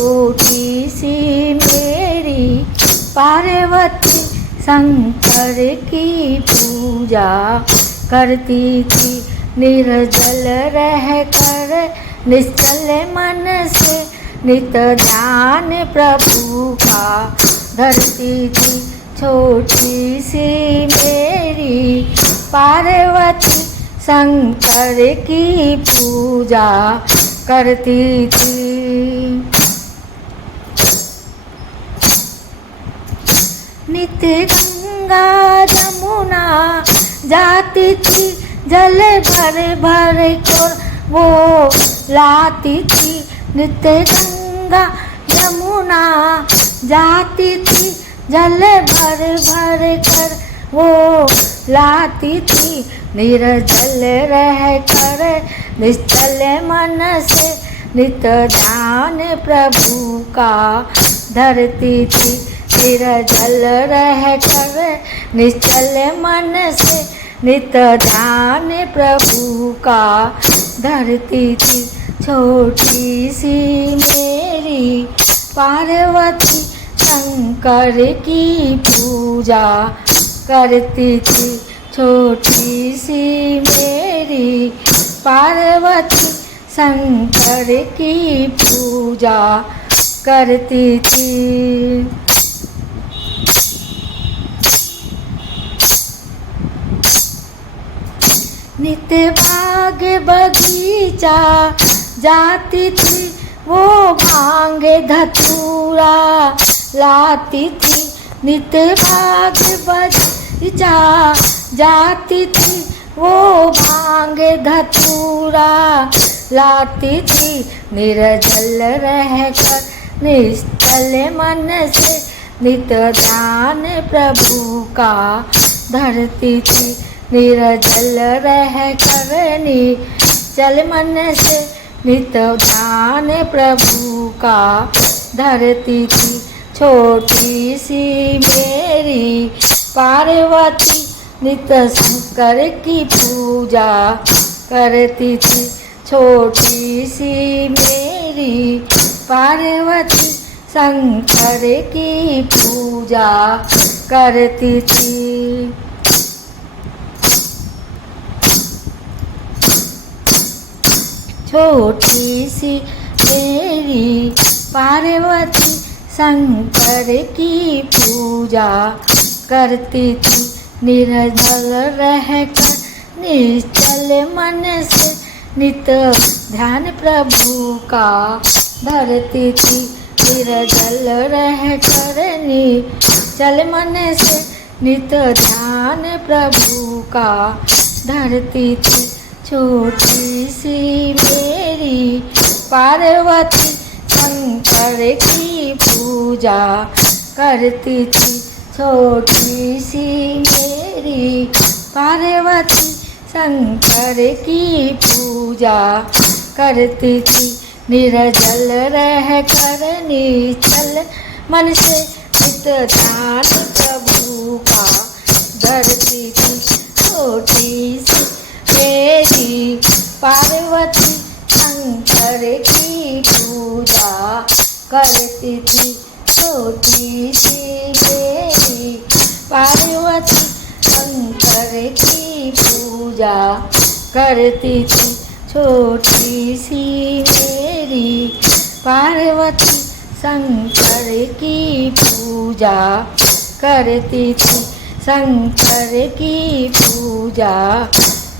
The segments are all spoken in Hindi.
छोटी सी मेरी पार्वती शंकर की पूजा करती थी। निर्जल रह कर निश्चल मन से नित ध्यान प्रभु का धरती थी। छोटी सी मेरी पार्वती शंकर की पूजा करती थी। नित्य गंगा जमुना जाती थी, जल भर भर कर वो लाती थी। नित्य गंगा जमुना जाती थी, जल भर भर कर वो लाती थी। निर्जल रह कर निश्चल मन से नित ध्यान प्रभु का धरती थी। निर्जल रह कर निश्चल मन से नित ध्यान प्रभु का धरती थी। छोटी सी मेरी पार्वती शंकर की पूजा करती थी। छोटी सी मेरी पार्वती शंकर की पूजा करती थी। नित्य बाग बगीचा जाती थी, वो भांग धतूरा लाती थी। नित्य बाग बगीचा जाती थी, वो भांग धतूरा लाती थी। निर्जल रह कर निश्चल मन से नित ध्यान प्रभु का धरती थी। निर्जल रह कर निश्चल मन से नित ध्यान प्रभु का धरती थी। छोटी सी मेरी पार्वती नित शंकर की पूजा करती थी। छोटी सी मेरी पार्वती शंकर की पूजा करती थी। छोटी सी मेरी पार्वती शंकर की पूजा करती थी। निर्जल रह कर निश्चल मन से नित ध्यान प्रभु का धरती थी। निर्जल रह कर निश्चल मन से नित ध्यान प्रभु का धरती थी। छोटी सी मेरी पार्वती शंकर की पूजा करती थी। छोटी सी मेरी पार्वती शंकर की पूजा करती थी। निर्जल रह कर निश्चल मन से नित ध्यान प्रभु का धरती थी। छोटी सी मेरी पार्वती शंकर की पूजा करती थी। छोटी सी मेरी पार्वती शंकर की पूजा करती थी। छोटी सी मेरी पार्वती शंकर की पूजा करती थी। शंकर की पूजा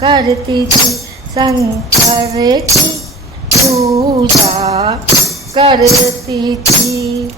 करती थी। शंकर की पूजा करती थी।